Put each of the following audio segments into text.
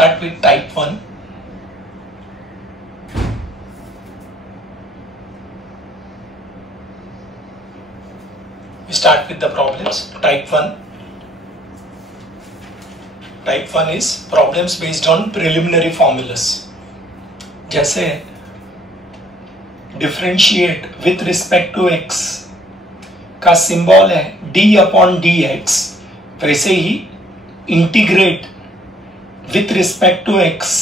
start with type 1. We start with the problems. Type 1. Type 1 is problems based on preliminary formulas. जैसे differentiate with respect to x का symbol है d upon dx, वैसे ही integrate with respect to x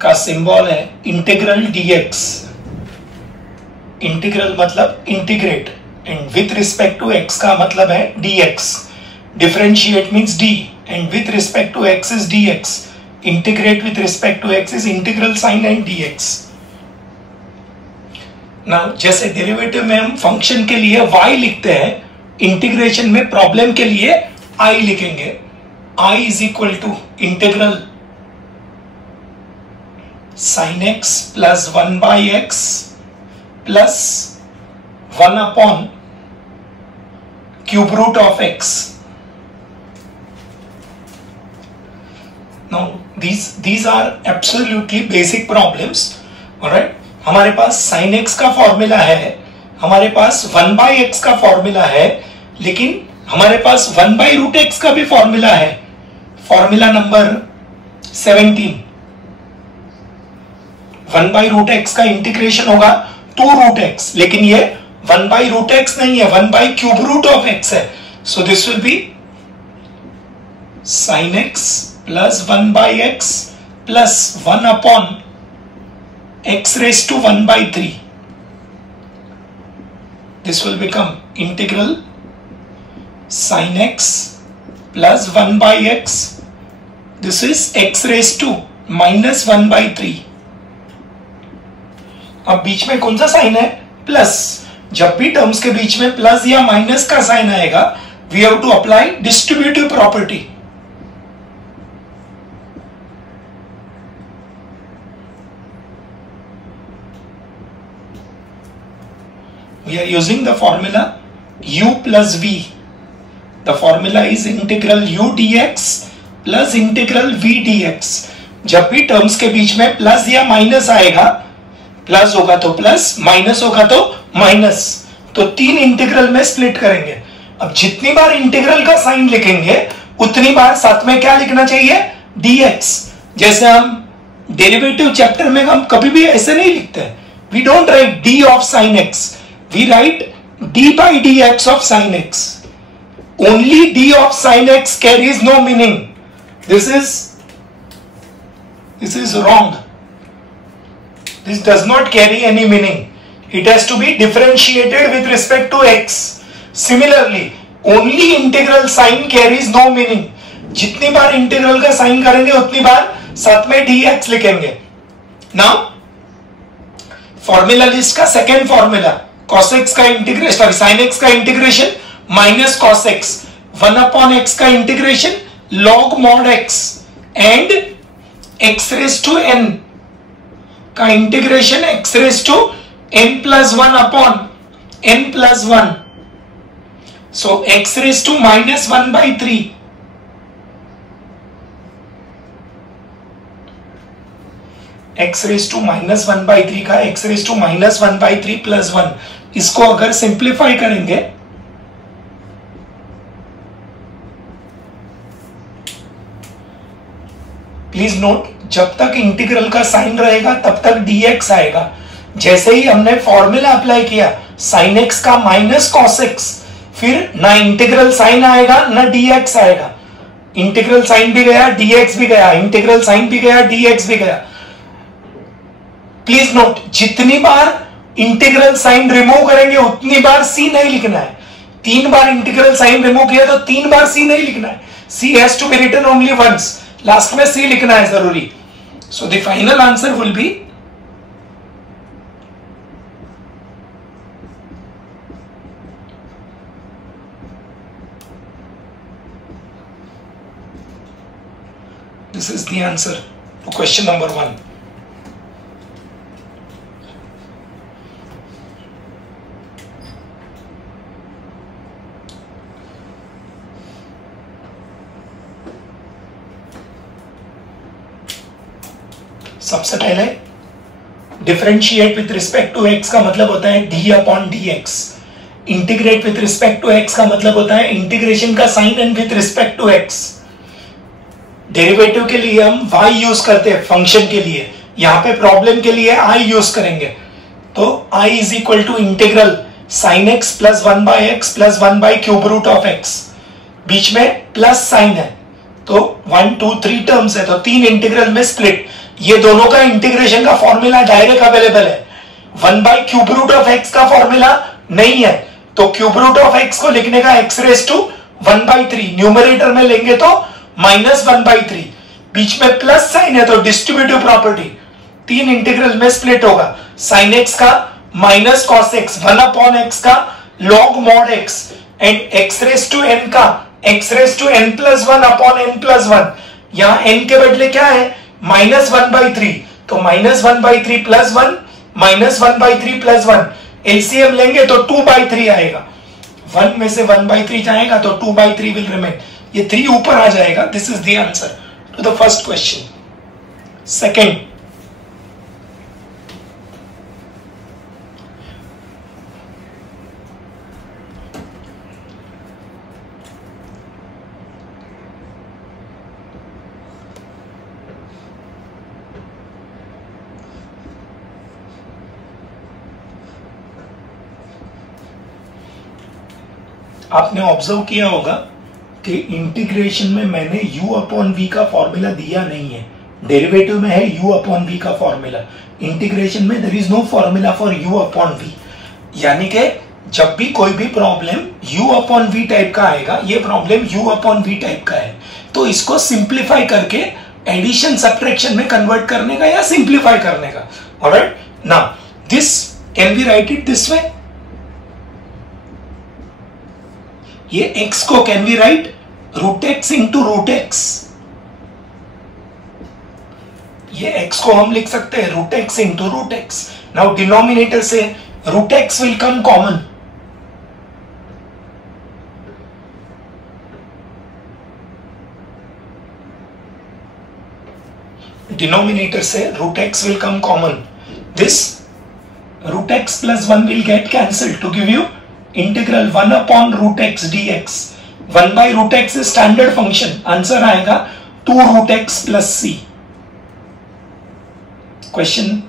का symbol है integral dx. Integral मतलब integrate and with respect to x का मतलब है dx. Differentiate means d and with respect to x is dx. Integrate with respect to x is integral sign and dx. Now जैसे derivative में हम function के लिए y लिखते हैं, इंटीग्रेशन में प्रॉब्लम के लिए I लिखेंगे. I is equal to integral sin x plus 1 by x plus 1 upon cube root of x. Now these are absolutely basic problems. Alright, हमारे पास sin x का फॉर्मूला है, हमारे पास 1 by x का formula है, लेकिन हमारे पास 1 by root x का भी फॉर्मूला है. Formula number 17. 1 by root x का इंटीग्रेशन होगा 2 root x, लेकिन ये 1 by root x नहीं है, 1 by cube root of x है. So this will be sin x plus 1 by x plus 1 upon x raised to 1 by 3. This will become integral sin x plus 1 by x. This is x raised to minus 1 by 3. अब बीच में कौन सा sign है? Plus. जब भी terms के बीच में plus या माइनस का साइन आएगा, we have to apply distributive property. We are using the formula u plus v. The formula is integral u dx plus integral v dx. जब भी टर्म्स के बीच में प्लस या माइनस आएगा, प्लस होगा तो प्लस, माइनस होगा तो माइनस, तो 3 इंटीग्रल में स्प्लिट करेंगे. अब जितनी बार इंटीग्रल का साइन लिखेंगे उतनी बार साथ में क्या लिखना चाहिए? dx. जैसे हम डेरिवेटिव चैप्टर में हम कभी भी ऐसे नहीं लिखते. We don't write d of sine x, we write d by dx of sin x. Only d of sin x carries no meaning. This is wrong. This does not carry any meaning. It has to be differentiated with respect to x. Similarly, only integral sign carries no meaning. जितनी बार integral का sign करेंगे उतनी बार साथ में dx लिखेंगे. Now, formula list का second formula, cos x का integration, sorry sin x का integration minus cos x, 1 upon x का integration log mod x and x raised to n का integration x raised to n plus 1 upon n plus 1. So x raised to minus 1 by 3. x raised to minus 1 by 3 का x raised to minus 1 by 3 plus 1. इसको अगर simplify करेंगे, please note, जब तक integral का sign रहेगा तब तक dx आएगा. जैसे ही हमने फॉर्मूला अप्लाई किया sin x का माइनस cos x, फिर ना इंटीग्रल साइन आएगा ना dx आएगा. इंटीग्रल साइन भी गया, dx भी गया, इंटीग्रल साइन भी गया, dx भी गया. प्लीज नोट, जितनी बार इंटीग्रल साइन रिमूव करेंगे उतनी बार c नहीं लिखना है. 3 बार इंटीग्रल साइन रिमूव किया तो 3 बार c नहीं लिखना है. c has to be written only once. Last में c लिखना है जरूरी. So the final answer will be this is the answer to question number 1. सबसे पहले differentiate with respect to x का मतलब होता है d upon dx। Integrate with respect to x का मतलब होता है इंटीग्रेशन का sign and with respect to x। Derivative के लिए हम y यूज करते हैं फंक्शन के लिए, यहां पे प्रॉब्लम के लिए I यूज करेंगे। तो I is equal to integral sine x plus 1 by x plus 1 by cube root of x, बीच में प्लस साइन है तो 1 2 3 टर्म्स है तो 3 इंटीग्रल में स्प्लिट। ये दोनों का इंटीग्रेशन का फॉर्मूला डायरेक्ट अवेलेबल है। 1 by cube root of x का फॉर्मूला नहीं है तो क्यूब रूट ऑफ x को लिखने का x raise to 1 by 3, numerator में लेंगे तो माइनस 1 बाय 3, बीच में प्लस साइन है तो डिस्ट्रीब्यूटिव प्रॉपर्टी 3 इंटीग्रल में स्प्लिट होगा। साइन x का minus cos x, 1 upon x का log mod x and x raise to n का x raise to n plus 1 upon n plus 1। यहां n के बदले क्या है माइनस 1 बाई 3, तो minus 1 by 3 plus 1 minus 1 by 3 plus 1, LCM लेंगे तो 2 बाई 3 आएगा। 1 में से 1 बाई 3 जाएगा तो 2 बाई 3 विल रिमेन, ये 3 ऊपर आ जाएगा। This is the answer to the first question. Second, आपने ऑब्जर्व किया होगा कि इंटीग्रेशन में मैंने u अपॉन v का फॉर्मूला दिया नहीं है, डेरिवेटिव में है u अपॉन v का फॉर्मूला, इंटीग्रेशन में there is no formula for u upon v। यानी कि जब भी कोई भी problem u upon v type का आएगा, ये problem u upon v type का है, तो इसको सिंप्लीफाई करके एडिशन सब्ट्रैक्शन में कन्वर्ट करने का या सिंप्लीफाई करने का। Alright, now this can we write it this way, ये x को can we write root x into root x, ये x को हम लिख सकते हैं root x into root x. Now denominator से root x will come common, denominator से root x will come common, this root x plus 1 will get cancelled to give you integral 1 upon root x dx। 1 by root x is standard function, answer आएगा 2 root x plus c. Question,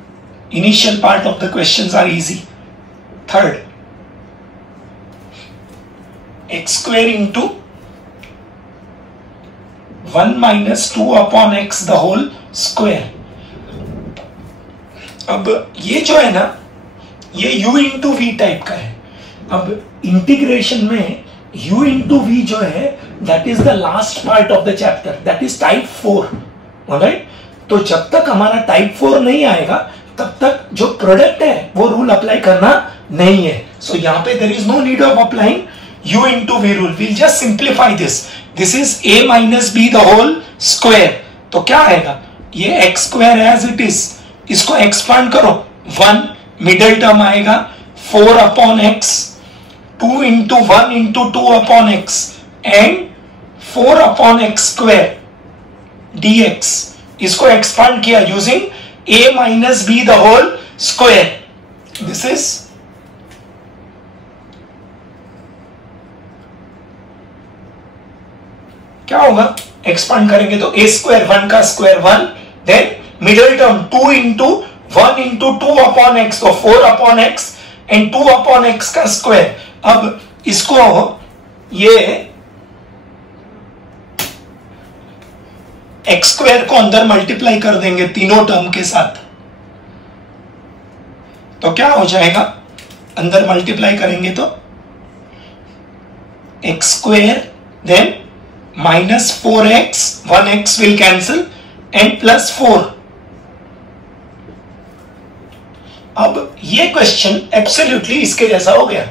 initial part of the questions are easy. Third, x square into 1 minus 2 upon x the whole square. अब ये जो है ना, ये u into we type का है। अब इंटीग्रेशन में u इंटू वी जो है that is the last part of the chapter, that is type 4। Alright, तो जब तक हमारा टाइप 4 नहीं आएगा तब तक जो प्रोडक्ट है वो रूल अप्लाई करना नहीं है। सो यहाँ पे there is no need of applying u into v rule, will just simplify this. This is a minus b the whole square, तो क्या आएगा ये x square as it is, इसको एक्सपांड करो, 1 मिडिल टर्म आएगा 4 upon x, 2 into 1 into 2 upon x and 4 upon x square dx। इसको एक्सपांड किया using a minus b the whole square. This is क्या होगा, एक्सपांड करेंगे तो a स्क्वायर 1 का square 1, then middle term 2 into 1 into 2 upon x, तो 4 upon x and 2 upon x का स्क्वायर। अब इसको ये एक्स स्क्वायर को अंदर मल्टीप्लाई कर देंगे तीनों टर्म के साथ, तो क्या हो जाएगा, अंदर मल्टीप्लाई करेंगे तो x square then minus 4x, 1x will cancel and plus 4। अब ये क्वेश्चन एब्सोल्युटली इसके जैसा हो गया,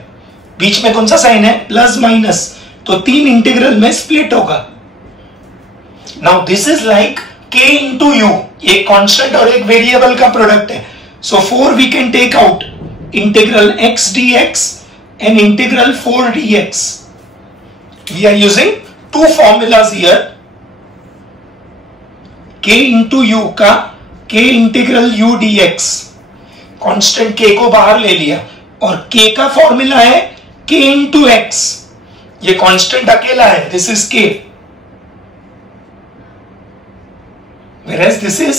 बीच में कौन सा साइन है प्लस माइनस, तो 3 इंटीग्रल में स्प्लिट होगा। Now this is like k into u, एक कांस्टेंट और एक वेरिएबल का प्रोडक्ट है, so 4 we can take out, integral x dx and integral 4 dx। We are using 2 formulas here, k into u का k integral u dx, constant k को बाहर ले लिया और k का फॉर्मूला है k इंटू एक्स, ये कांस्टेंट अकेला है, this is k, whereas this is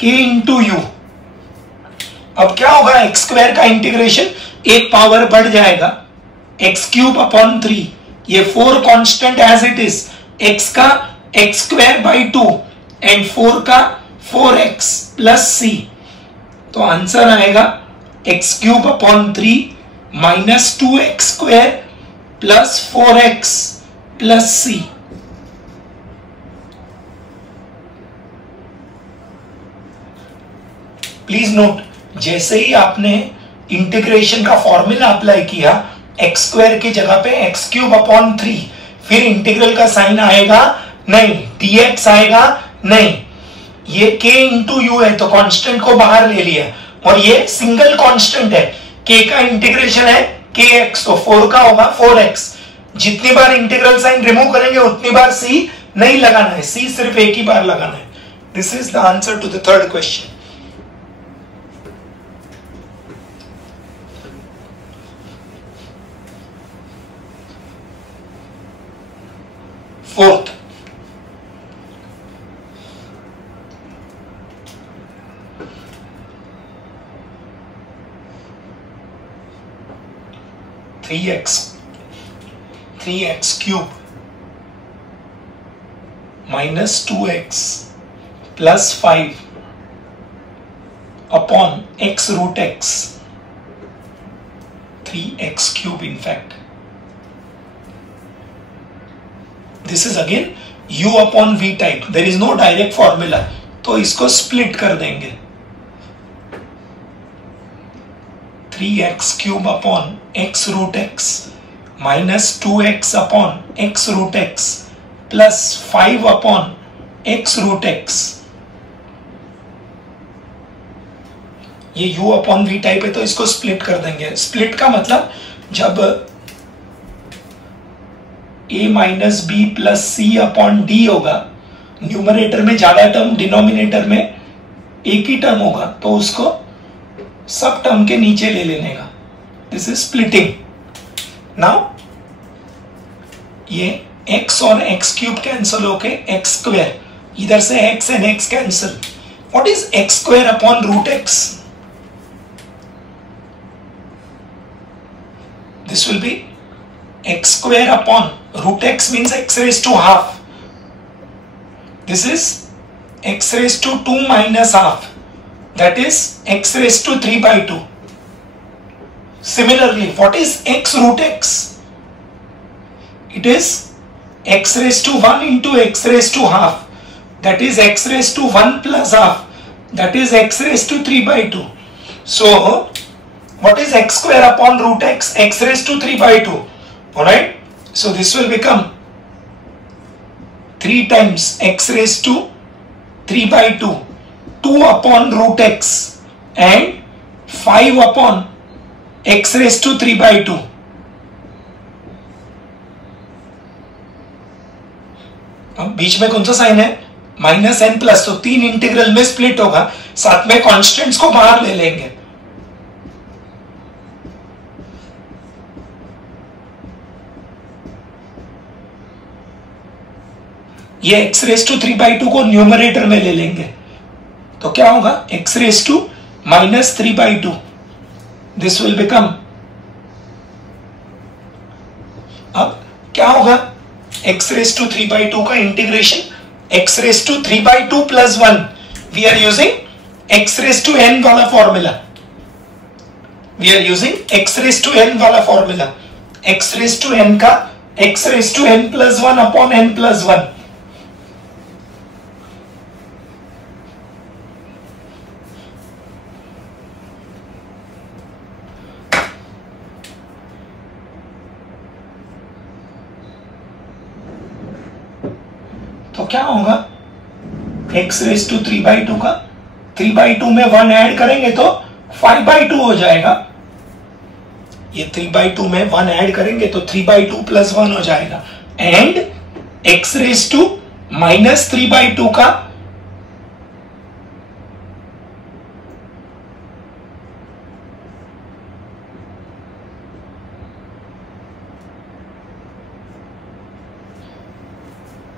k into u। अब क्या होगा, एक्स स्क्वायर का इंटीग्रेशन एक पावर बढ़ जाएगा, एक्स क्यूब अपॉन 3, ये 4 constant as it is, x का एक्स स्क्वायर बाई 2 एंड 4 का 4x प्लस सी, तो आंसर आएगा x cube upon 3 minus 2x square plus 4x plus c. Please note, जैसे ही आपने इंटीग्रेशन का फॉर्मूला अप्लाई किया, x square की जगह पे एक्स क्यूब अपॉन 3, फिर इंटीग्रल का साइन आएगा नहीं, dx आएगा नहीं, ये k इंटू यू है तो कांस्टेंट को बाहर ले लिया और ये सिंगल कांस्टेंट है, k का इंटीग्रेशन है kx, तो 4 का होगा 4x। जितनी बार इंटीग्रल साइन रिमूव करेंगे उतनी बार c नहीं लगाना है, c सिर्फ एक ही बार लगाना है। This is the answer to the third question. Fourth, three x cube minus 2x plus 5 upon x root x, 3x cube in fact, this is again u upon v type, there is no direct formula, तो इसको split कर देंगे, 3x cube upon x root x minus 2x upon x root x plus 5 upon x root x, ये u upon v type है तो इसको split कर देंगे। स्प्लिट का मतलब जब a minus b plus c upon d होगा, न्यूमरेटर में ज्यादा टर्म, डिनोमिनेटर में एक ही टर्म होगा, तो उसको सब टर्म के नीचे ले लेने का, दिस इज स्प्लिटिंग। नाउ ये x और x क्यूब कैंसिल होके x स्क्वायर, इधर से x and x cancel, what is x square upon root x, this will be x square upon root x means x raised to half. This is x raised to 2 minus half. That is x raised to 3 by 2. Similarly, what is x root x? It is x raised to 1 into x raised to half. That is x raised to 1 plus half. That is x raised to 3 by 2. So, what is x square upon root x? X raised to 3 by 2. Alright, so this will become 3 times x raised to 3 by 2, 2 upon root x and 5 upon x raised to 3 by 2. अब बीच में कौन सा sign है, minus N plus, तो 3 integral में split होगा, साथ में कॉन्स्टेंट्स को बाहर ले लेंगे। ये x रेस टू 3 बाई 2 को न्यूमरेटर में ले लेंगे, तो क्या होगा, x raise to minus 3 by 2, this will become, अब क्या होगा, x रेस टू 3 बाई 2 का integration x raise to 3 by 2 plus 1, we are using x raise to n वाला formula, we are using x raise to n वाला formula, x raise to n का x raise to n plus 1 upon n plus 1, तो क्या होगा, x raise to 3 by 2 का 3 by 2 में 1 add करेंगे तो 5 बाई 2 हो जाएगा, ये 3 बाई 2 में 1 ऐड करेंगे तो 3 बाई 2 प्लस 1 हो जाएगा, and x raise to minus 3 by 2 का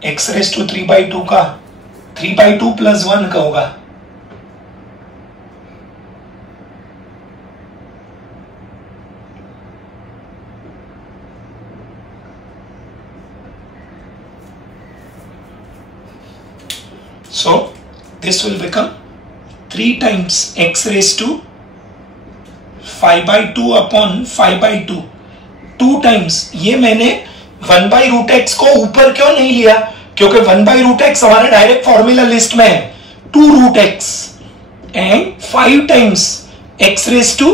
एक्स रेस टू 3/2 का 3/2 + 1 का होगा। So this will become 3 times x raised to 5/2 upon 5/2 2 times। ये मैंने 1/√x को ऊपर क्यों नहीं लिया, क्योंकि 1/√x हमारे डायरेक्ट फॉर्मूला लिस्ट में है 2√x and 5 times x raised to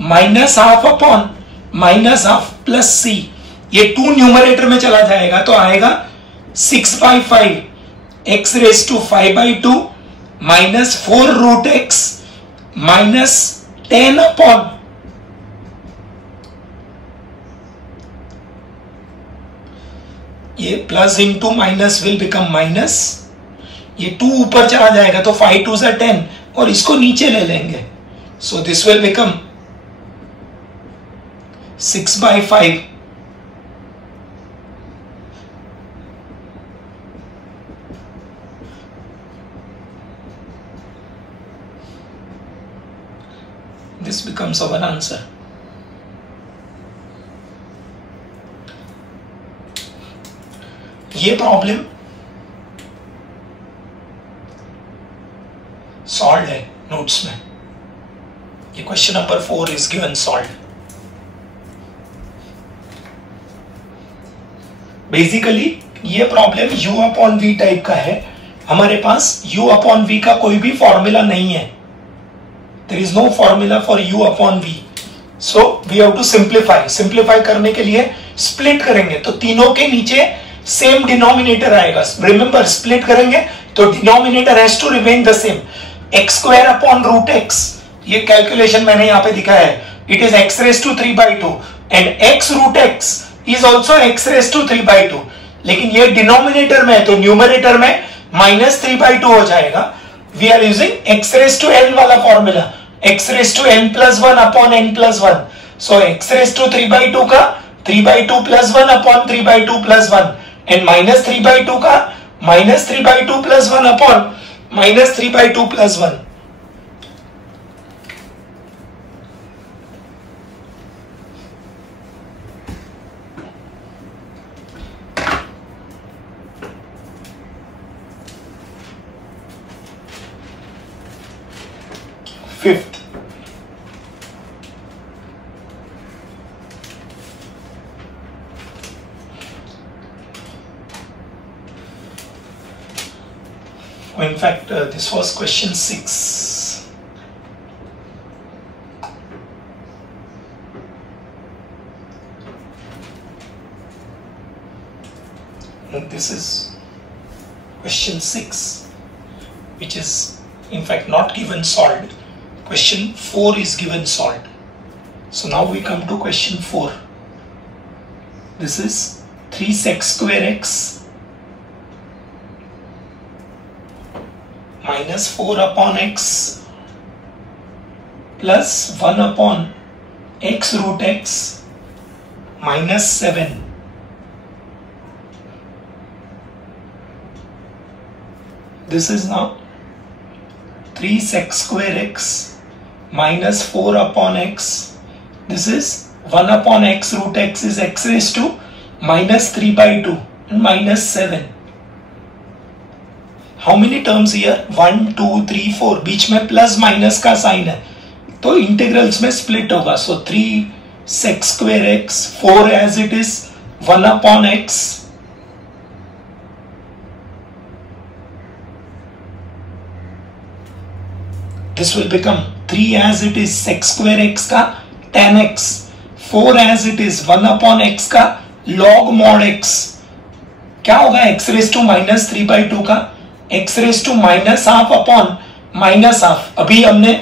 -½ upon -½ plus c। ये 2 न्यूमरेटर में चला जाएगा तो आएगा 6/5 x raised to 5/2 -4√x -10 upon ये plus into minus will become minus, ये 2 ऊपर चला जाएगा तो 5 2 = 10 और इसको नीचे ले लेंगे। सो this will become 6/5 this becomes our answer। ये प्रॉब्लम सॉल्व है नोट्स में। ये question number 4 is given solve. Basically ये प्रॉब्लम u/v टाइप का है। हमारे पास u/v का कोई भी फॉर्मूला नहीं है। There is no formula for u/v, so we have to simplify। Simplify करने के लिए स्प्लिट करेंगे तो तीनों के नीचे सेम डिनोमिनेटर आएगा। रिमेंबर स्प्लिट करेंगे तो denominator has to remain the same. x² upon √x, ये कैलकुलेशन मैंने यहाँ पे दिखाया है। It is x raised to 3/2 and x√x is also x raised to 3/2, लेकिन ये डिनोमिनेटर में है तो न्यूमरेटर में -3/2 हो जाएगा। We are using x raised to n वाला formula, x raised to n + 1 upon n + 1। So x raised to 3/2 का 3/2 + 1 upon 3/2 + 1 एंड -3/2 का -3/2 + 1 upon -3/2 + 1। Fifth, in fact this was question 6। and this is question 6, which is in fact not given solved। Question 4 is given solved। So now we come to question 4। This is 3 sec² x minus 4 upon x plus 1 upon x√x minus 7। This is now 3 sec² x minus 4 upon x. This is 1 upon x√x is x raised to -3/2 and -7। How many terms here? 1 2 3 4, बीच में plus minus का sign है तो integrals में split होगा। सो 3 sec² x, 4 as it is, 1 upon x this will become 3 as it is sec² x का tan x, 4 as it is 1 upon x का log mod x। क्या होगा x raised to -3/2 का x raised to -½ upon -½ अभी हमने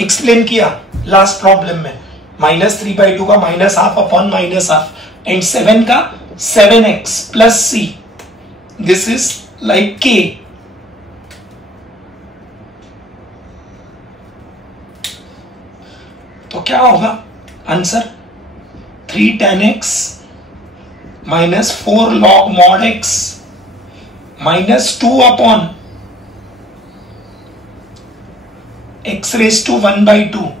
explain किया last problem में। -3/2 का -½ upon -½ एंड 7 का 7x plus c। This is like k। तो क्या होगा answer? 3 tan x minus 4 log mod x -2 / x⁻²,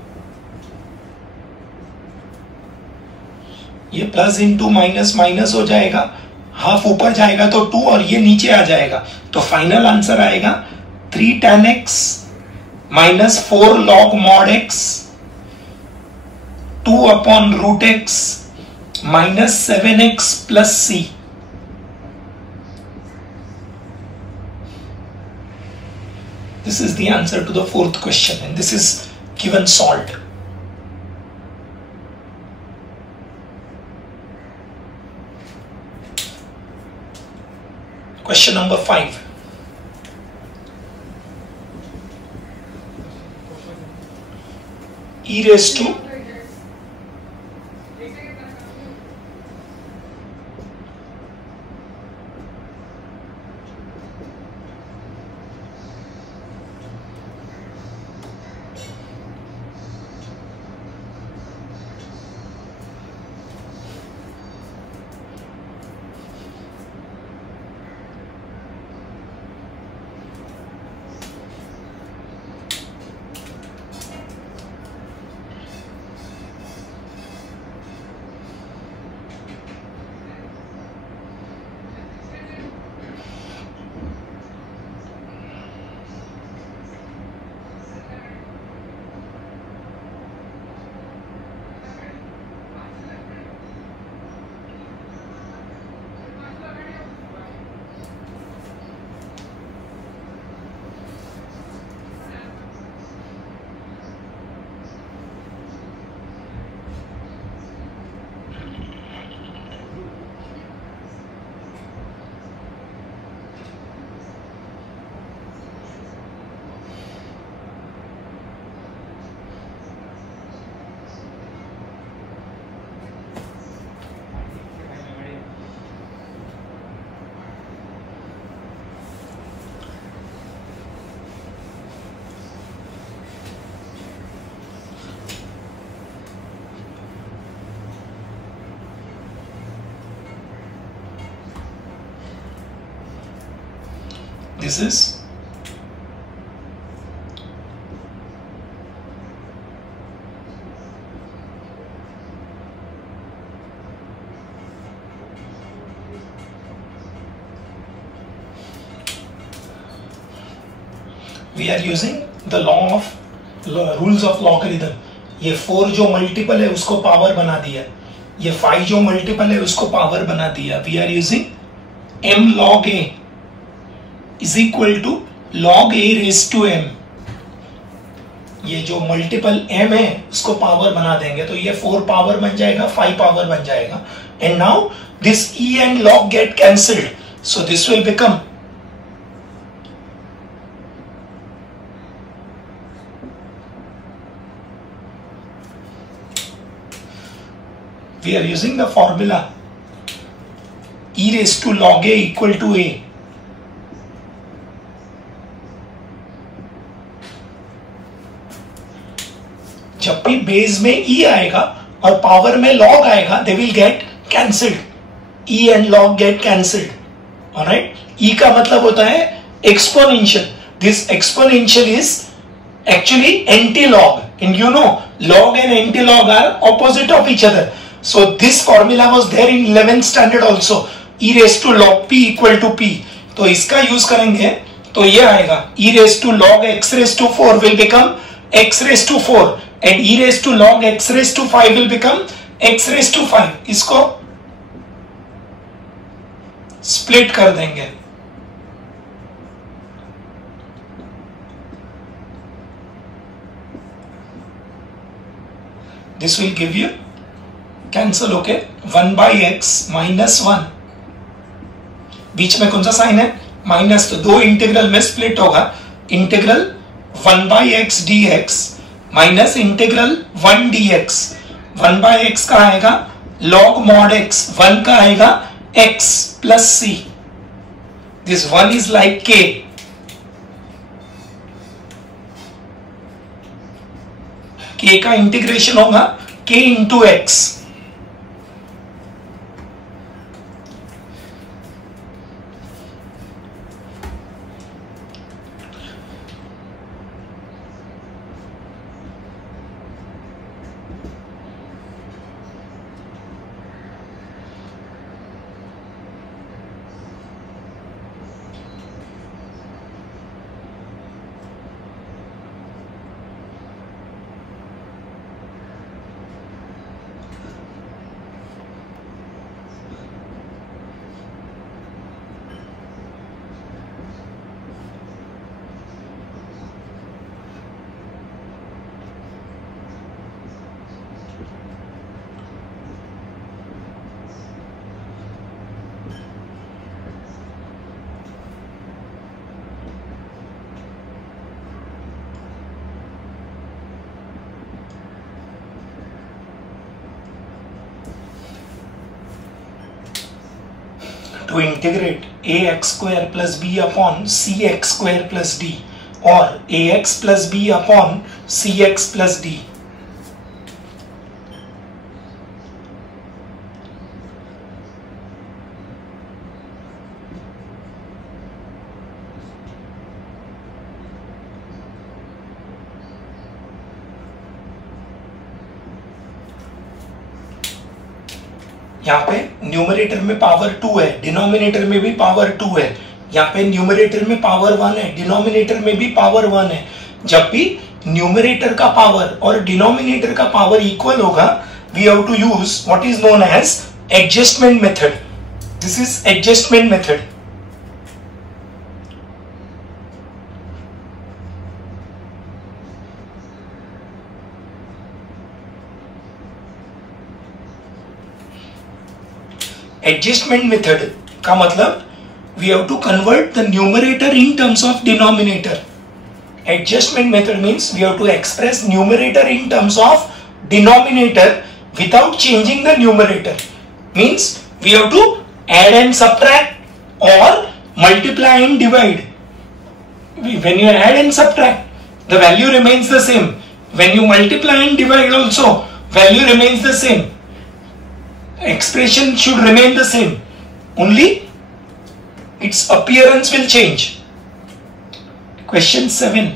ये प्लस इंटू माइनस माइनस हो जाएगा, हाफ ऊपर जाएगा तो 2 और ये नीचे आ जाएगा, तो फाइनल आंसर आएगा 3 tan x -4 log mod x 2/√x -7x plus c. This is the answer to the fourth question, and this is given solved. Question number 5. E raised to this is we are using the law of rules of logarithm. ये 4 जो multiple है उसको power बना दिया, ये 5 जो multiple है उसको पावर बना दिया. We are using m log a is equal to log a raised to m. ये जो मल्टीपल m है उसको पावर बना देंगे तो ये 4 पावर बन जाएगा, 5 पावर बन जाएगा. And now this e and log get cancelled, so this will become we are using the formula e raised to log a equal to a. जब भी बेस में e आएगा और पावर में log आएगा, they will get cancelled. e and log get cancelled. Alright? e का मतलब होता है exponential. This exponential is actually anti-log. And you know, log and anti-log are opposite of each other. So this formula was there in 11th standard also. e raised to log p equal to p. तो इसका use करेंगे तो ये आएगा e raised to log x raised to 4 will become x raised to 4 and e raised to log x raised to 5 will become x raised to 5. इसको split कर देंगे. This will give you cancel. Okay, 1 by x minus 1. बीच में कौन सा sign है? Minus, तो दो integral में स्प्लिट होगा. Integral 1 by x dx minus integral 1 dx. 1 by x का आएगा log mod x, 1 का आएगा x plus c. This 1 is like k. k का इंटीग्रेशन होगा k into x. to integrate ax square plus b upon cx square plus d or ax plus b upon cx plus d. यहाँ पे numerator में power 2 है, denominator में भी power 2 है। यहाँ पे न्यूमरेटर में पावर 1 है, डिनोमिनेटर में भी पावर 1 है। जब भी न्यूमरेटर का पावर और डिनोमिनेटर का पावर इक्वल होगा, we have to use what is known as adjustment method. This is adjustment method. Adjustment method का मतलब we have to convert the numerator in terms of denominator. Adjustment method means we have to express numerator in terms of denominator without changing the numerator. Means we have to add and subtract or multiply and divide. When you add and subtract, the value remains the same. When you multiply and divide also, value remains the same. Expression should remain the same, only its appearance will change. Question 7.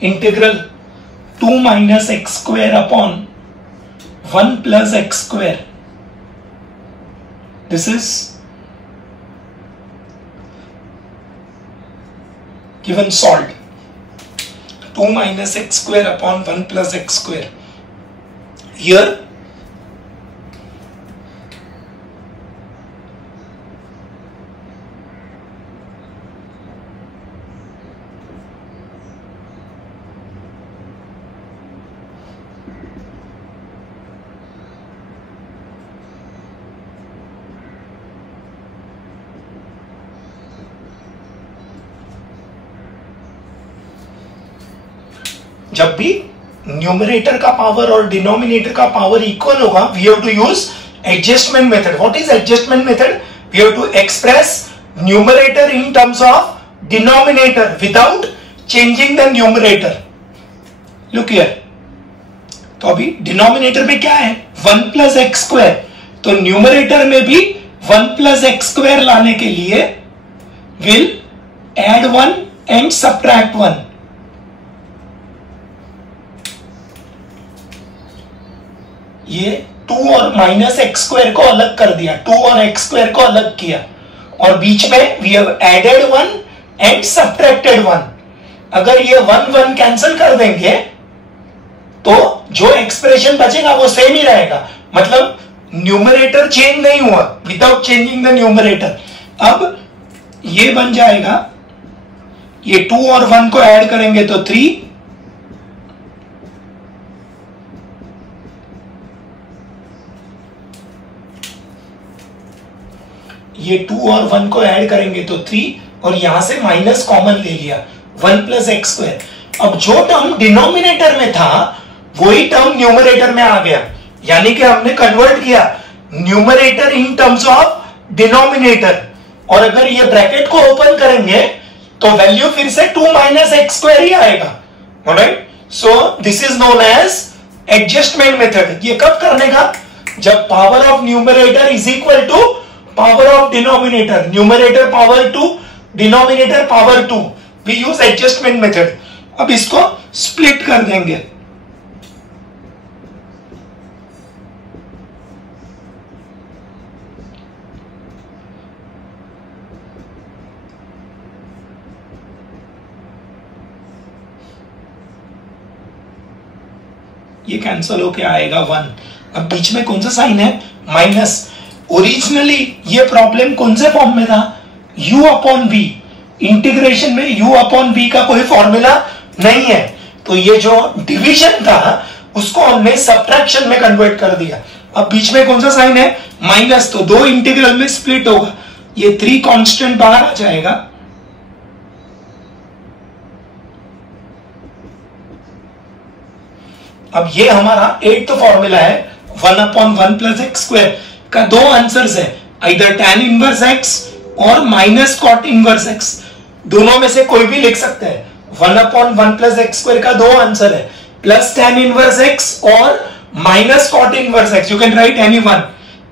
Integral 2 minus x square upon 1 plus x square. This is given solved. 2 minus x square upon 1 plus x square. Here जब भी numerator का power और denominator का power equal होगा, we have to use adjustment method. What is adjustment method? We have to express numerator in terms of denominator without changing the numerator. Look here. तो अभी denominator में क्या है? 1 plus x square. तो numerator में भी 1 plus x square लाने के लिए विल एड 1 एंड सबट्रैक्ट 1. ये 2 और माइनस एक्स स्क्वायर को अलग कर दिया, 2 और एक्स स्क्वायर को अलग किया, और बीच में we have added 1 and subtracted 1. अगर ये 1 1 कैंसिल कर देंगे तो जो एक्सप्रेशन बचेगा वो सेम ही रहेगा. मतलब न्यूमरेटर चेंज नहीं हुआ विदाउट चेंजिंग द न्यूमरेटर. अब ये बन जाएगा, ये 2 और 1 को ऐड करेंगे तो 3, ये 2 और 1 को ऐड करेंगे तो 3, और यहां से माइनस कॉमन ले लिया, 1 प्लस एक्स स्क्वायर. अब जो टर्म डिनोमिनेटर में था वही टर्म न्यूमरेटर में आ गया, यानी कि हमने कन्वर्ट किया numerator in terms of denominator. और अगर ये ब्रैकेट को ओपन करेंगे तो वैल्यू फिर से 2 माइनस एक्स स्क्वायर ही आएगा. Alright, so this is known as adjustment method. ये कब करने का? जब power of numerator is equal to power of denominator. Numerator power 2, denominator power 2. We use adjustment method. अब इसको स्प्लिट कर देंगे. ये कैंसल होके आएगा 1. अब बीच में कौन सा साइन है? माइनस. ओरिजिनली ये प्रॉब्लम कौन से फॉर्म में था? u upon v. इंटीग्रेशन में u अपॉन v का कोई फॉर्मूला नहीं है, तो ये जो डिवीजन था उसको हमने सब्ट्रैक्शन में कन्वर्ट कर दिया. अब बीच में कौन सा साइन है? माइनस. तो 2 इंटीग्रल में स्प्लिट होगा, ये 3 कांस्टेंट बाहर आ जाएगा. अब ये हमारा 8th फॉर्मूला है, 1 अपॉन 1 प्लस एक्स स्क्वायर का 2 आंसर्स है. either tan इनवर्स x और माइनस कॉट इनवर्स x, दोनों में से कोई भी लिख सकते हैं। 1/1 प्लस एक्स स्क्वायर का दो आंसर है, प्लस tan इनवर्स x और minus cot inverse x। You can write any one,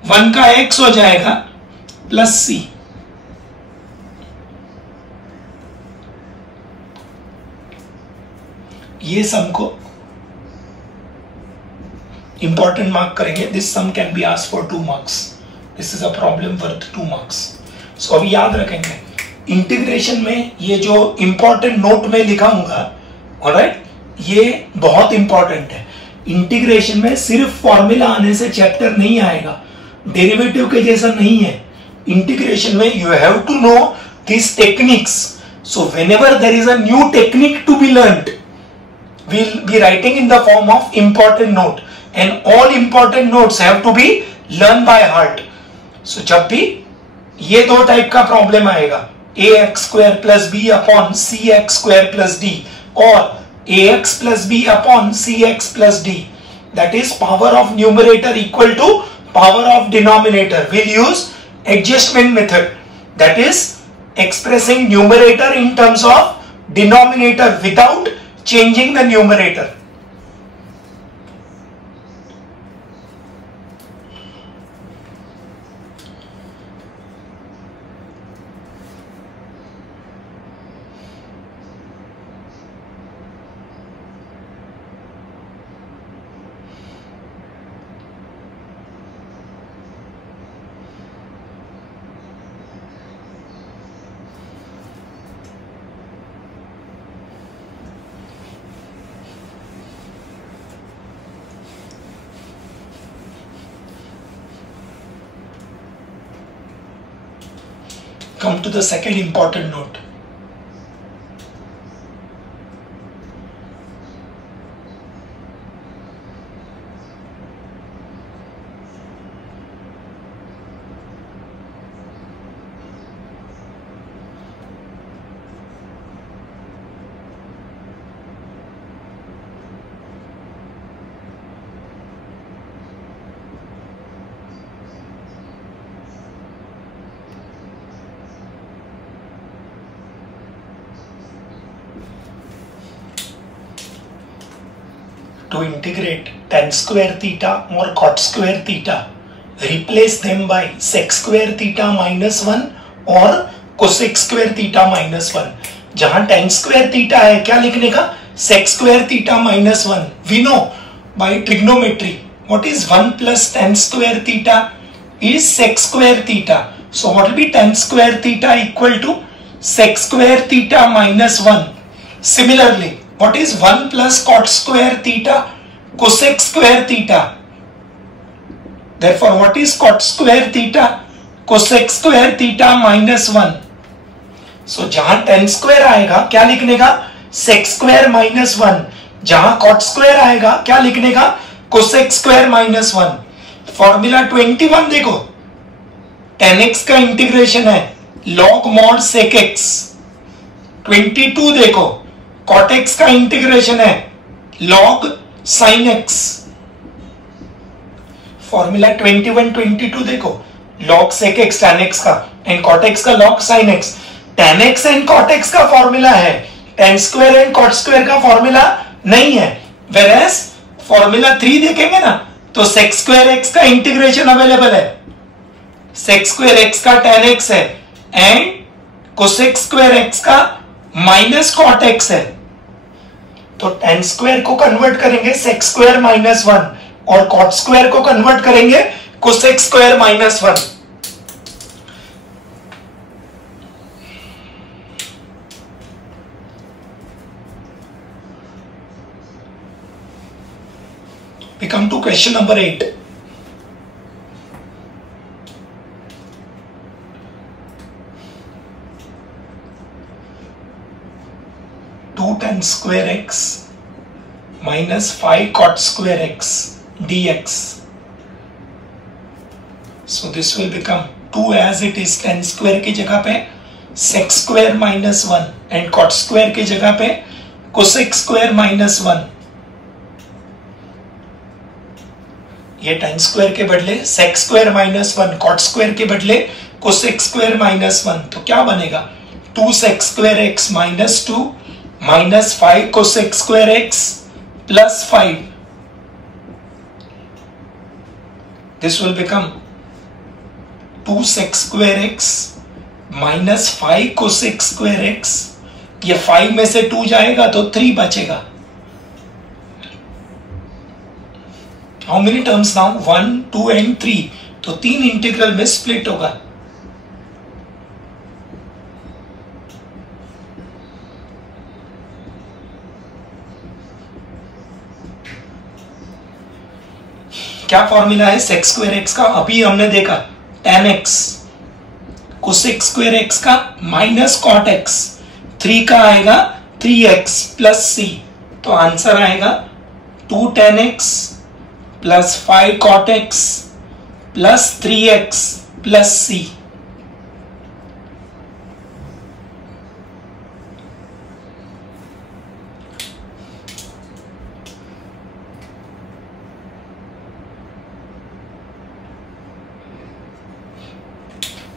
1 का x हो जाएगा प्लस c। ये सम को इंपॉर्टेंट मार्क करेंगे। This sum can be asked for 2 marks. This is a problem worth 2 marks. So अभी याद रखेंगे, इंटीग्रेशन में ये जो इंपॉर्टेंट नोट में लिखाऊंगा, ऑलराइट, ये बहुत इंपॉर्टेंट है। इंटीग्रेशन में सिर्फ फॉर्मूला आने से चैप्टर नहीं आएगा, डेरिवेटिव के जैसा नहीं है। इंटीग्रेशन में you have to know this techniques. So whenever there is a new technique to be learned, we'll be writing in the form of important note, and all important notes have to be learned by heart. So जब भी ये दो type का problem आएगा, ax square plus b upon cx square plus d और ax plus b upon cx plus d, that is power of numerator equal to power of denominator, we'll use adjustment method, that is expressing numerator in terms of denominator without changing the numerator. Come to the second important note. To integrate tan square theta or cot square theta, replace them by sec square theta minus 1 और cosec square theta minus 1। जहां tan square theta है, क्या लिखने का? sec square theta minus 1। We know by trigonometry what is 1 plus tan square theta is sec square theta. So what will be tan square theta equal to sec square theta minus 1. Similarly, what is 1 plus cot square theta cosec square theta? Therefore, what is cot square theta cosec square theta minus 1? So, जहां tan square आएगा क्या लिखने का? sec square minus 1। जहां cot square आएगा क्या लिखने का? cosec square minus 1। फॉर्मूला 21 देखो, tan x का इंटीग्रेशन है log mod sec x। 22 देखो, cot x का इंटीग्रेशन है log sin x। फॉर्मूला 21 22 देखो, log sec x tan x का एंड cot x का log sin x। tan x and cot x का फॉर्मूला है, tan square and cot square का formula नहीं है। वेरएज फॉर्मूला 3 देखेंगे ना तो sec स्क्वायर x का इंटीग्रेशन अवेलेबल है, sec स्क्वायर x का tan x है एंड cosec स्क्वायर x का माइनस cot x है। तो tan स्क्वायर को कन्वर्ट करेंगे sec स्क्वायर माइनस 1 और cot स्क्वायर को कन्वर्ट करेंगे cosec square minus 1। We come to question number 8. Tan square x minus 5 cot square x dx. So this will become 2 as it is, tan square की जगह पे sec square minus 1 and cot square की जगह पे cosec square minus 1। ये tan square के बदले sec square minus 1, cot square के बदले cosec स्क्वायर माइनस 1, तो क्या बनेगा 2 sec square x minus 2 minus 5 cosec square x plus 5. This will become 2 sec square x minus 5 cosec square x. ये 5 में से 2 जाएगा तो 3 बचेगा. How many terms now? 1, 2 and 3. तो 3 इंटीग्रल में स्प्लिट होगा. क्या फॉर्मूला है sec स्क्वायर x का? अभी हमने देखा tan x, cosec square x का माइनस cot x, 3 का आएगा 3x प्लस c. तो आंसर आएगा 2 tan x plus 5 cot x plus 3x plus c.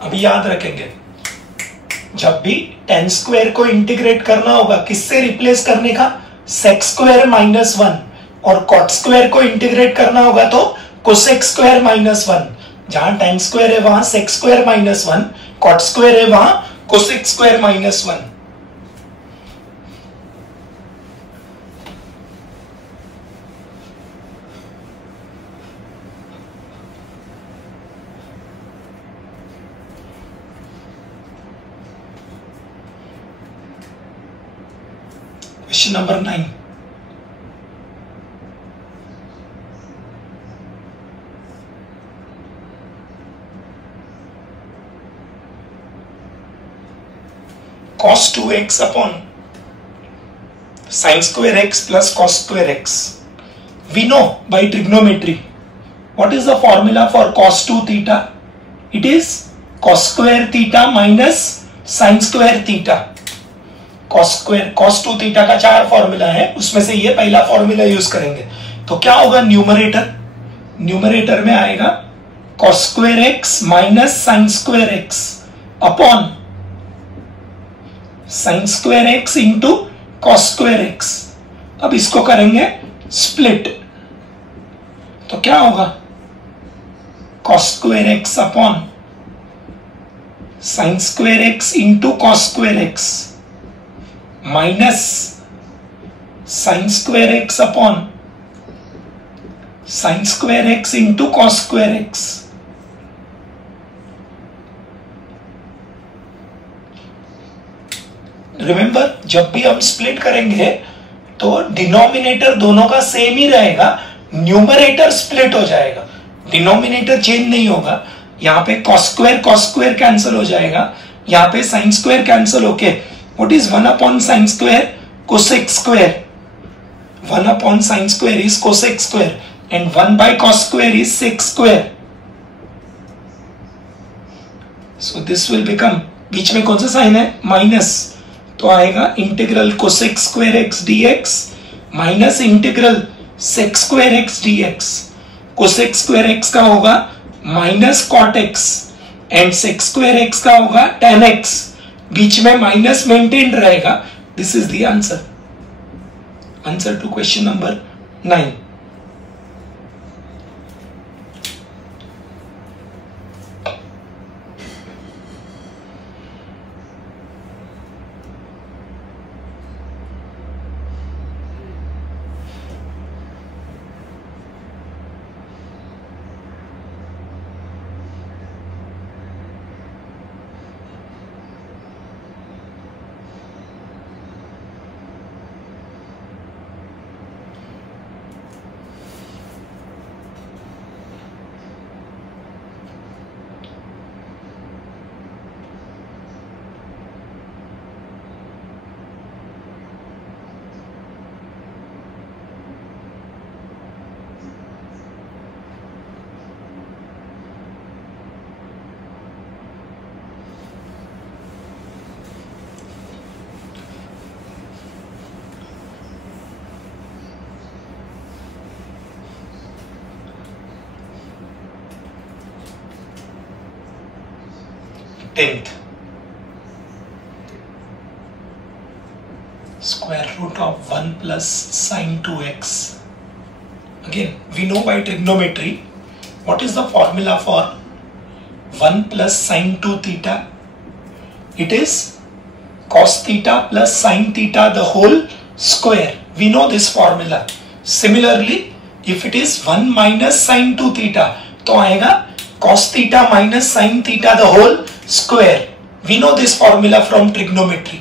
अभी याद रखेंगे, जब भी tan स्क्वायर को इंटीग्रेट करना होगा किससे रिप्लेस करने का, sec स्क्वायर माइनस 1, और cot स्क्वायर को इंटीग्रेट करना होगा तो cosec स्क्वायर माइनस 1. जहां tan स्क्वायर है वहां sec square minus 1, cot square है वहां cosec square minus 1. Question number 9. cos 2x upon sin square x plus cos square x. We know by trigonometry what is the formula for cos 2 theta. It is cos square theta minus sin square theta. cos 2 theta का 4 formula है, उसमें से ये पहला formula use करेंगे. तो क्या होगा न्यूमरेटर में आएगा cos square x minus sin square x upon sin square x into cos square x. अब इसको करेंगे स्प्लिट, तो क्या होगा cos square x upon sin square x into cos square x minus sin square x upon sin square x into cos square x. Remember, जब भी हम split करेंगे तो डिनोमिनेटर दोनों का सेम ही रहेगा, न्यूमरेटर स्प्लिट हो जाएगा, डिनोमिनेटर चेंज नहीं होगा. यहाँ पे cos स्क्वायर कैंसिल हो जाएगा, यहाँ पे sin स्क्वायर कैंसिल होके what is 1 upon sin square cosec square. 1 upon sin square is cosec square and 1 by cos square is sec square. So this will become, बीच में कौन सा साइन है, माइनस, तो आएगा integral cosec square x dx minus integral sec square x dx. cosec square x का होगा minus cot x and sec square x का होगा tan x. बीच में माइनस मेंटेन रहेगा. This is the answer to question number 9. 10th. Square root of 1 plus sine 2x. Again, we know by trigonometry what is the formula for 1 plus sine 2 theta. It is cos theta plus sine theta the whole square. We know this formula. Similarly, if it is 1 minus sine 2 theta, तो आएगा cos theta minus sine theta the whole square. We know this formula from trigonometry.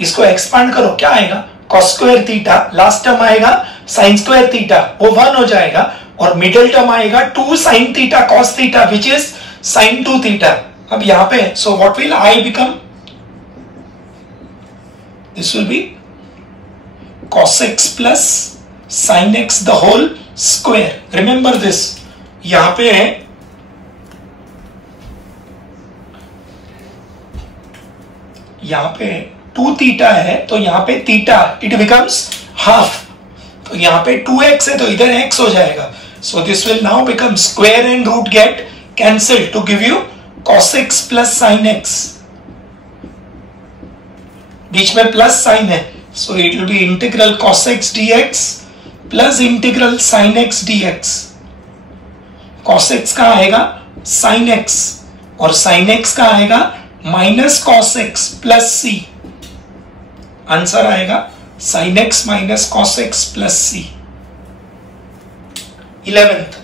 इसको expand करो, क्या आएगा? cos square theta, last term आएगा sin square theta, वो 1 हो जाएगा, और मिडिल टर्म आएगा 2 sin theta cos theta which is sin 2 theta. अब यहां पे so what will I become? This will be cos x plus sin x the whole square. Remember this. यहां पे है यहां पे 2 थीटा है, तो यहां पे थीटा इट बिकम्स हाफ. तो यहां पे 2x है तो इधर x हो जाएगा. So this will now become square and root get cancel to give you cos x plus sin x. बीच में प्लस साइन है, so it will be integral cos x dx plus integral sin x dx. cos x का आएगा sin x और sin x का आएगा minus cos x plus c. Answer आएगा sin x minus cos x plus c. 11th.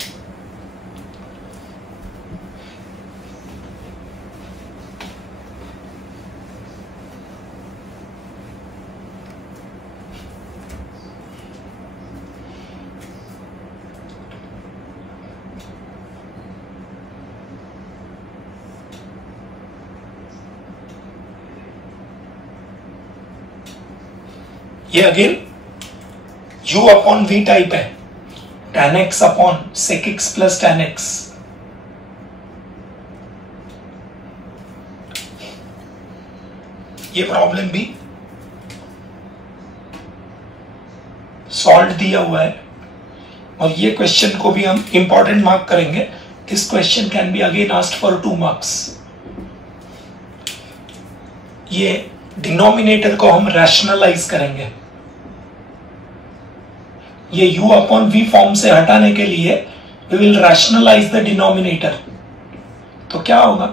ये again u upon v type है. tan x upon sec x plus tan x. ये problem भी solve दिया हुआ है और ये क्वेश्चन को भी हम इंपॉर्टेंट मार्क करेंगे. This question can be again asked for 2 marks. ये डिनोमिनेटर को हम रैशनलाइज करेंगे. ये u अपॉन v फॉर्म से हटाने के लिए we will rationalize the denominator. तो क्या होगा?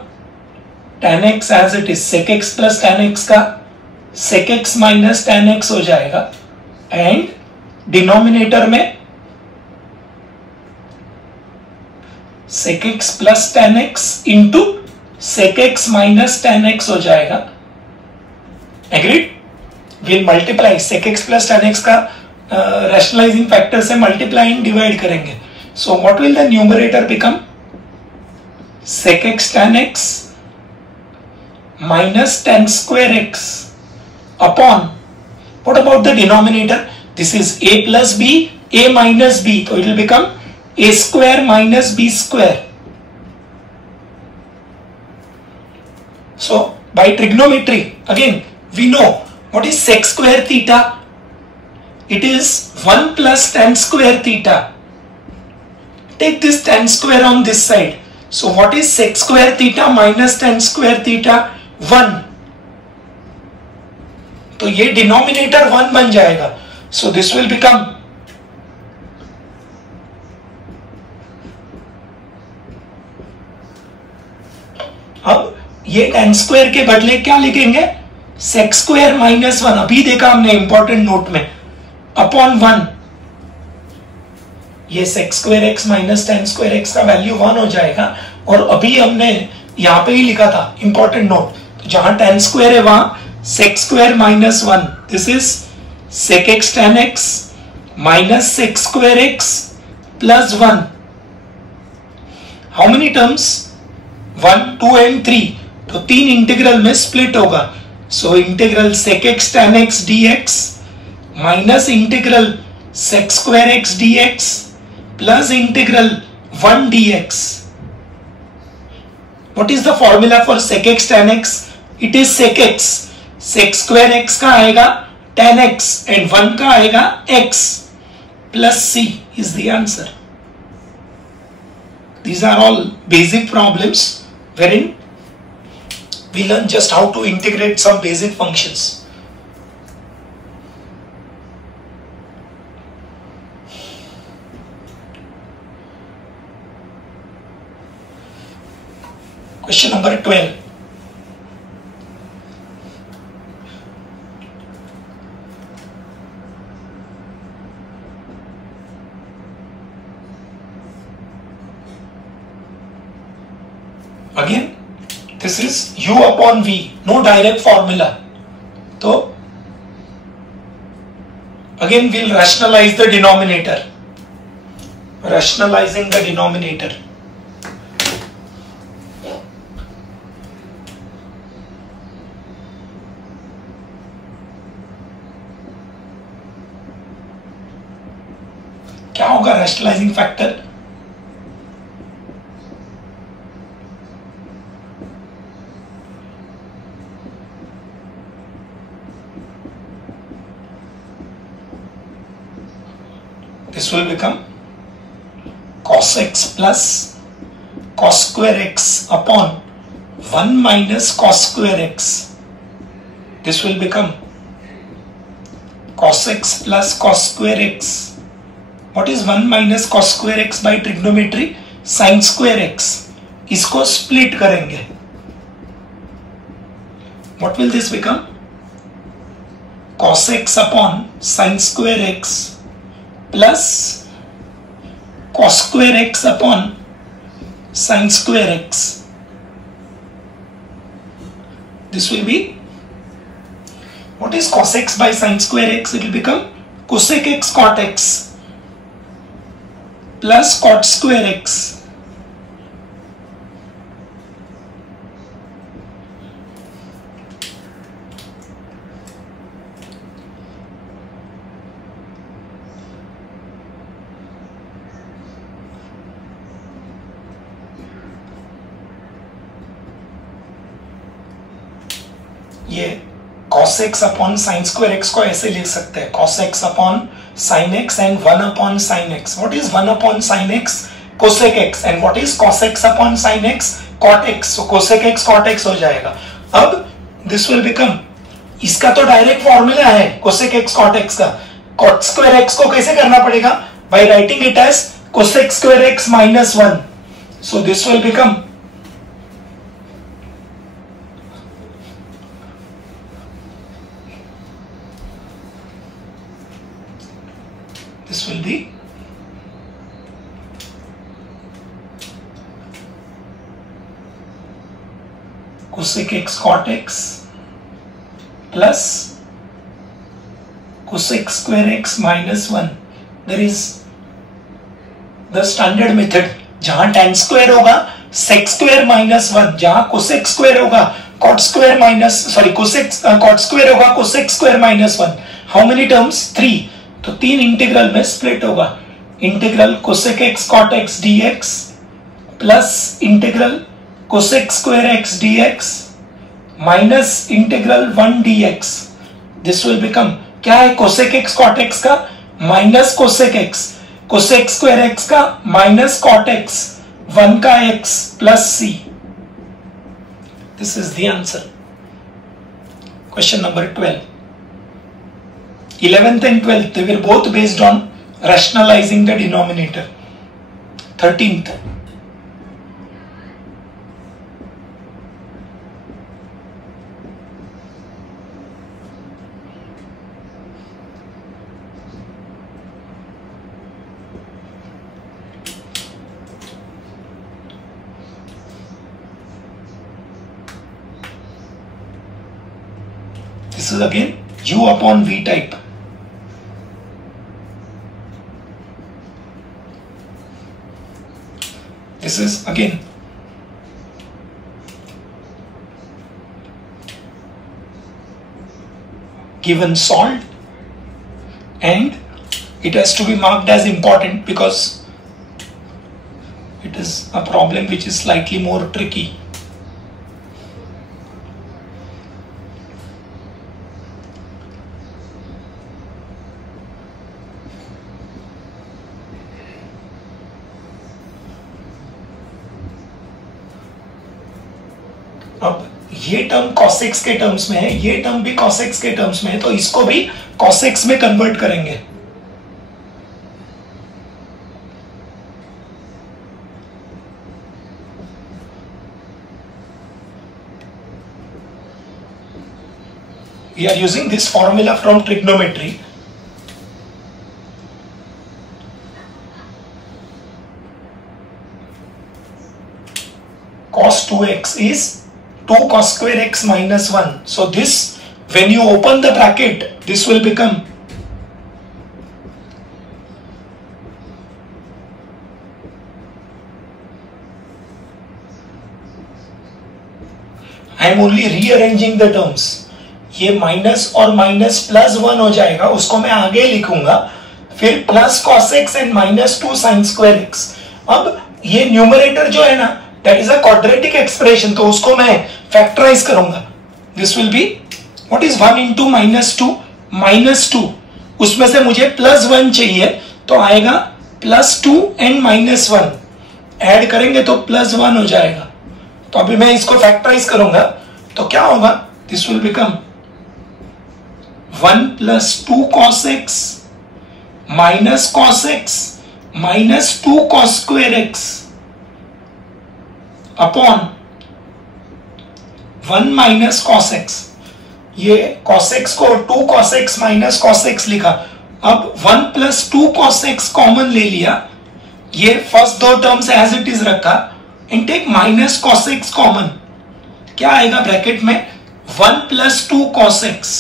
tan x as it is sec x plus tan x का sec x minus tan x हो जाएगा एंड डिनोमिनेटर में sec x plus tan x into sec x minus tan x हो जाएगा. Agreed? We'll multiply sec x plus tan x का rationalizing factor से multiplying divide करेंगे. So what will the numerator become? Sec x tan x minus tan square x upon, what about the denominator? This is a plus b, a minus b, so it will become a square minus b square. So by trigonometry again we know what is sec square theta. It is 1 plus tan square theta. Take this tan square on this side. So what is sec square theta minus tan square theta? 1. तो ये denominator 1 बन जाएगा. So this will become अब ये tan square के बदले क्या लिखेंगे? sec square minus 1. अभी देखा हमने इंपॉर्टेंट नोट में अपॉन 1. ये sec square x minus tan square x का वैल्यू 1 हो जाएगा और अभी हमने यहां पे ही लिखा था इंपॉर्टेंट नोट. तो जहां tan square है वहां sec square minus 1. This is sec x tan x minus sec square x plus 1. How many terms? 1, 2 and 3. तो 3 इंटीग्रल में स्प्लिट होगा. So integral sec x tan x dx minus integral sec square x dx plus integral 1 dx. What is the formula for sec x tan x? It is sec x. Sec square x का आएगा tan x and 1 का आएगा x plus c is the answer. These are all basic problems wherein we learn just how to integrate some basic functions. Question number 12. Again, this is u upon v, no direct formula. So, again we'll rationalize the denominator. Rationalizing the denominator. क्या होगा rationalizing factor? This will become cos x plus cos square x upon 1 minus cos square x. This will become cos x plus cos square x. What is 1 minus cos square x by trigonometry? Sin square x. इसको split करेंगे. What will this become? Cos x upon sin square x plus cos square x upon sin square x. This will be, what is cos x by sin square x? It will become cosec x cot x plus cot square x. ये cos x upon sine square x को ऐसे लिख सकते हैं, cos x upon sin x and 1 upon sin x. What is 1 upon sin x? Cosec x. And what is cos x upon sin x? Cot x. So cosec x cot x हो जाएगा. अब this will become, इसका तो direct formula है cosec x cot x का. cot square x को कैसे करना पड़ेगा? By writing it as cosec square x minus 1. So this will become this will be cosec x cot x plus cosec square x minus 1. There is the standard method. जहां tan square होगा sec square minus 1, जहां cosec square होगा cot square minus, sorry, cot square होगा cosec square minus 1. How many terms? 3. तो 3 integral में split होगा. Integral cosec x cot x dx plus integral cosec square x dx minus integral 1 dx. This will become, क्या है cosec x cot x का? Minus cosec x, cosec square x का minus cot x, 1 का x plus c. This is the answer. Question number 12. 11th and 12th, they were both based on rationalizing the denominator. 13th. This is again u upon v type. This is again given solved, and it has to be marked as important because it is a problem which is slightly more tricky. अब ये term cos x के terms में है, ये term भी cos x के terms में है, तो इसको भी cos x में कन्वर्ट करेंगे। We are using this formula from trigonometry. Cos 2x is 2 cos square x minus 1. So this, when you open the bracket, this will become I am only rearranging the terms. ये minus और minus plus 1 हो जाएगा, उसको मैं आगे लिखूंगा, फिर plus cos x and minus 2 sin square x। अब ये न्यूमरेटर जो है ना, that is a quadratic expression, तो उसको मैं फैक्टराइज करूंगा। This will be what is 1 into minus two, उसमें से मुझे प्लस 1 चाहिए, तो आएगा प्लस 2 एंड माइनस 1, ऐड करेंगे तो प्लस 1 हो जाएगा। तो अभी मैं इसको फैक्टराइज करूंगा, तो क्या होगा, this will become 1 plus 2 cos x minus 2 cos square x upon 1 minus cos x। ये cos x को 2 cos x minus cos x लिखा। अब 1 plus 2 cos x कॉमन ले लिया, ये फर्स्ट दो टर्म्स एज इट इज रखा, and take minus cos x common. क्या आएगा ब्रैकेट में, 1 plus 2 cos x,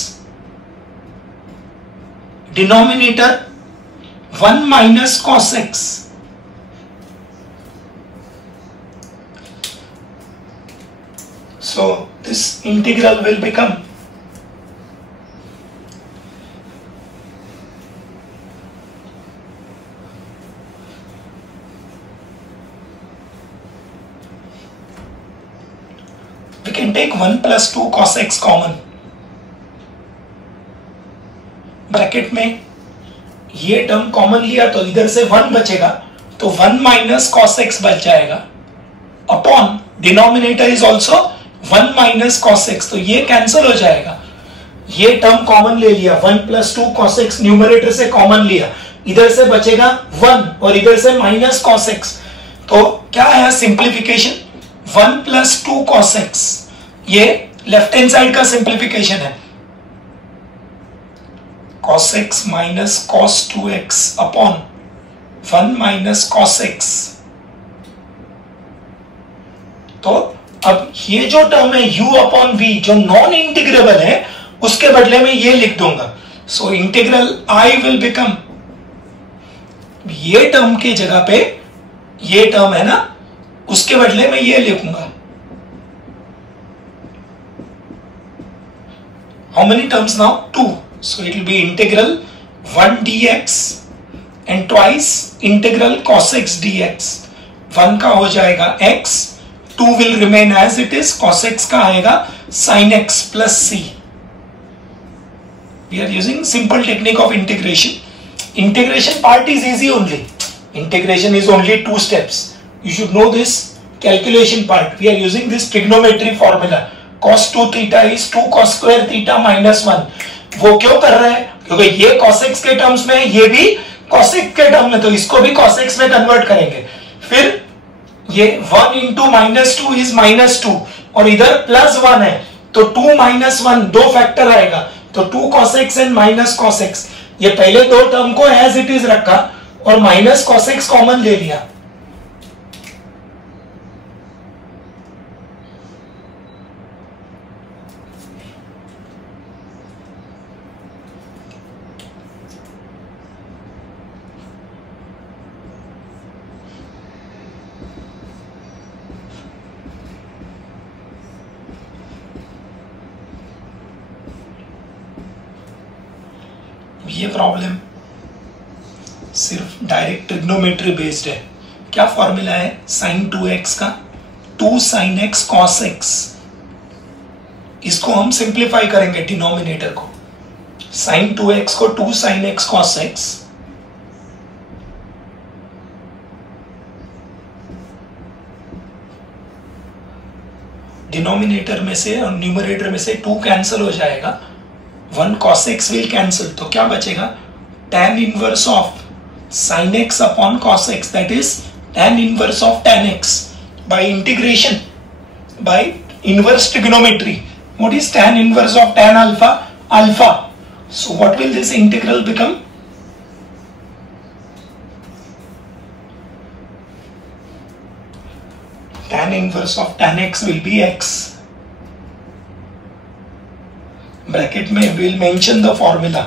denominator 1 minus cos x, so this integral will become we can take 1 plus 2 cos x common, bracket में ये term common लिया तो इधर से 1 बचेगा, तो 1 माइनस cos x बच जाएगा, upon denominator is also 1 minus cos x, तो ये कैंसिल हो जाएगा। ये टर्म कॉमन ले लिया, 1 प्लस 2 cos x न्यूमरेटर से कॉमन लिया, इधर से बचेगा 1 और इधर से माइनस cos x, तो क्या है सिंप्लीफिकेशन, 1 प्लस 2 cos x, ये लेफ्ट हैंड साइड का सिंप्लीफिकेशन है, cos x minus cos 2x upon 1 minus cos x। तो अब ये जो टर्म है u अपॉन v जो नॉन इंटीग्रेबल है, उसके बदले में ये लिख दूंगा, so integral I will become, ये टर्म के जगह पे ये टर्म है ना, उसके बदले में ये लिखूंगा। How many terms now, 2, so it will be integral 1 dx and twice integral cos x dx। 1 का हो जाएगा x, 2 will remain as it is, cos x का आएगा sin x plus c। We are using simple technique of integration. Integration part is easy only. Integration is only 2 steps. You should know this calculation part. We are using this trigonometry formula. Cos 2 theta is 2 cos square theta minus 1। वो क्यों कर रहे हैं, क्योंकि ये cos x के terms में, ये भी cos x के टर्म में, तो इसको भी cos x में कन्वर्ट करेंगे। फिर ये 1 इंटू माइनस 2 इज माइनस 2, और इधर प्लस 1 है, तो 2 माइनस 1 दो फैक्टर आएगा, तो 2 cos x and minus cos x। ये पहले दो टर्म को एज इट इज रखा और माइनस cos x कॉमन ले लिया। ये प्रॉब्लम सिर्फ डायरेक्ट ट्रिग्नोमेट्री बेस्ड है। क्या फॉर्मूला है sin 2x का, 2 sin x cos x। इसको हम सिंप्लीफाई करेंगे डिनोमिनेटर को, sin 2x को 2 sin x cos x, denominator में से और न्यूमरेटर में से 2 कैंसिल हो जाएगा, 1 cos x विल कैंसिल, तो क्या बचेगा, tan inverse of sin x upon cos x, that is tan inverse of tan x bye integration by inverse trigonometry. What is tan inverse of tan alpha? Alpha. So what will this integral become? Tan inverse of tan x will be x. Bracket में we'll mention the formula.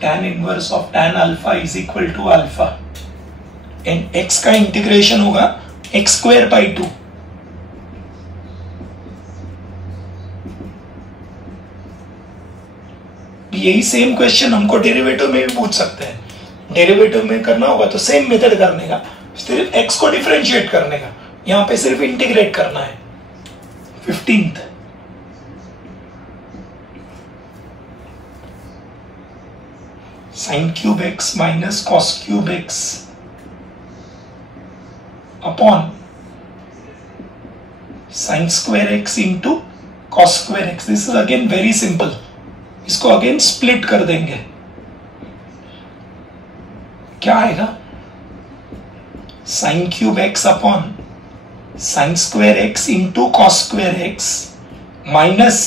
Tan inverse of tan alpha is equal to alpha. And x का integration होगा x square by 2. यही same question हमको derivative में भी पूछ सकते हैं. डेरिवेटिव में करना होगा तो सेम मेथड करने का, सिर्फ x को डिफरेंशिएट करने का, यहां पे सिर्फ इंटीग्रेट करना है. 15th sin cube x minus cos cube x upon sin square x into cos square x. This is again very simple. इसको अगेन स्प्लिट कर देंगे. क्या आएगा, sin cube x upon sin square x into cos square x minus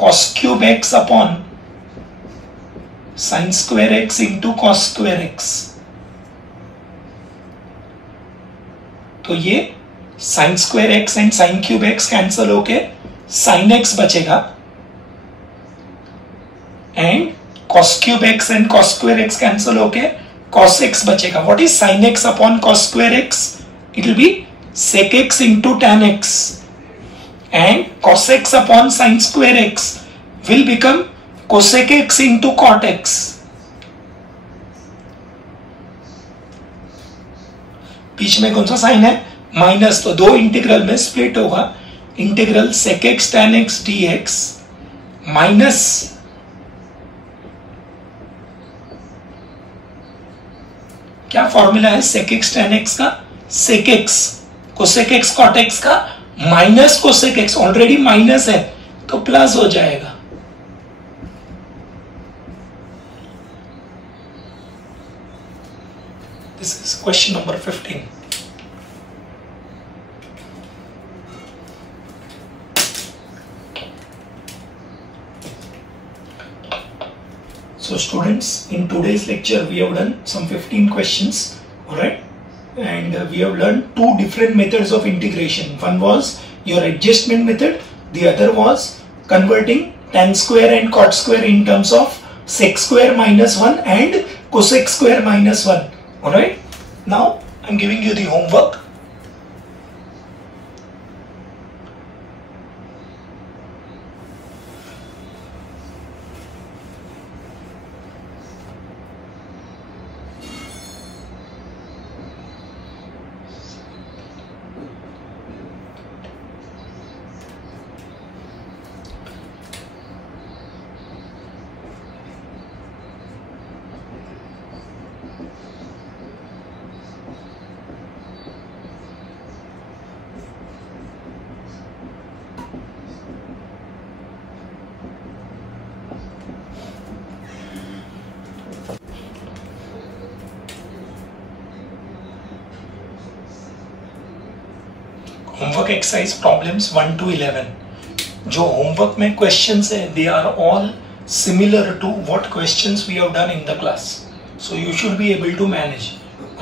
cos cube x upon sin square x into cos square x. तो ये sin square x and sin cube x cancel होके sin x बचेगा and cos cube x and cos square x cancel होके cos x बचेगा. What is sin x upon cos square x? It will B sec x into tan x and cos x upon sin square x will become cosec x into cot x. बीच में कौन सा sign है, minus, तो दो integral में split होगा. Integral sec x tan x dx minus क्या फॉर्मूला है sec x tan x का, sec x cosec x cot x का minus cosec x, already minus है तो प्लस हो जाएगा. This is question number 15. So students, in today's lecture we have done some 15 questions, alright, and we have learned two different methods of integration. One was your adjustment method, the other was converting tan square and cot square in terms of sec square minus 1 and cosec square minus 1, alright. Now I am giving you the homework. Homework exercise problems 1 to 11. जो homework में questions है they are all similar to what questions we have done in the class, so you should be able to manage,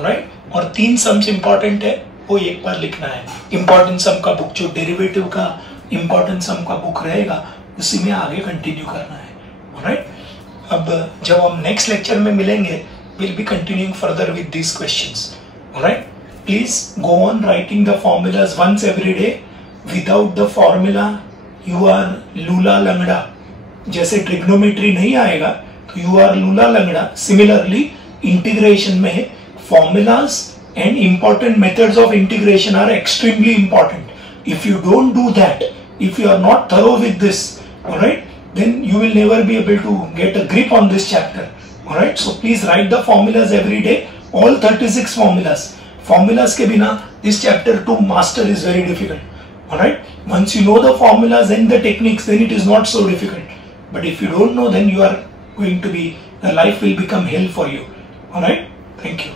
right. और 3 sums important है वो एक बार लिखना है. Important सम का बुक, जो डेरिवेटिव का इंपॉर्टेंट सम का बुक रहेगा उसी में आगे कंटिन्यू करना है, राइट. अब जब हम नेक्स्ट लेक्चर में मिलेंगे will be continuing further with these questions, right. Please go on writing the formulas once every day. Without the formula, you are lula langda. जैसे ट्रिग्नोमेट्री नहीं आएगा तो you are lula langda. Similarly, integration में formulas and important methods of integration are extremely important. If you don't do that, if you are not thorough with this, alright, then you will never be able to get a grip on this chapter. Alright, so please write the formulas every day, all 36 formulas. formulas के बिना this chapter to master is very difficult. Alright, once you know the formulas and the techniques, then it is not so difficult. But if you don't know, then you are going to be, the life will become hell for you. Alright, thank you.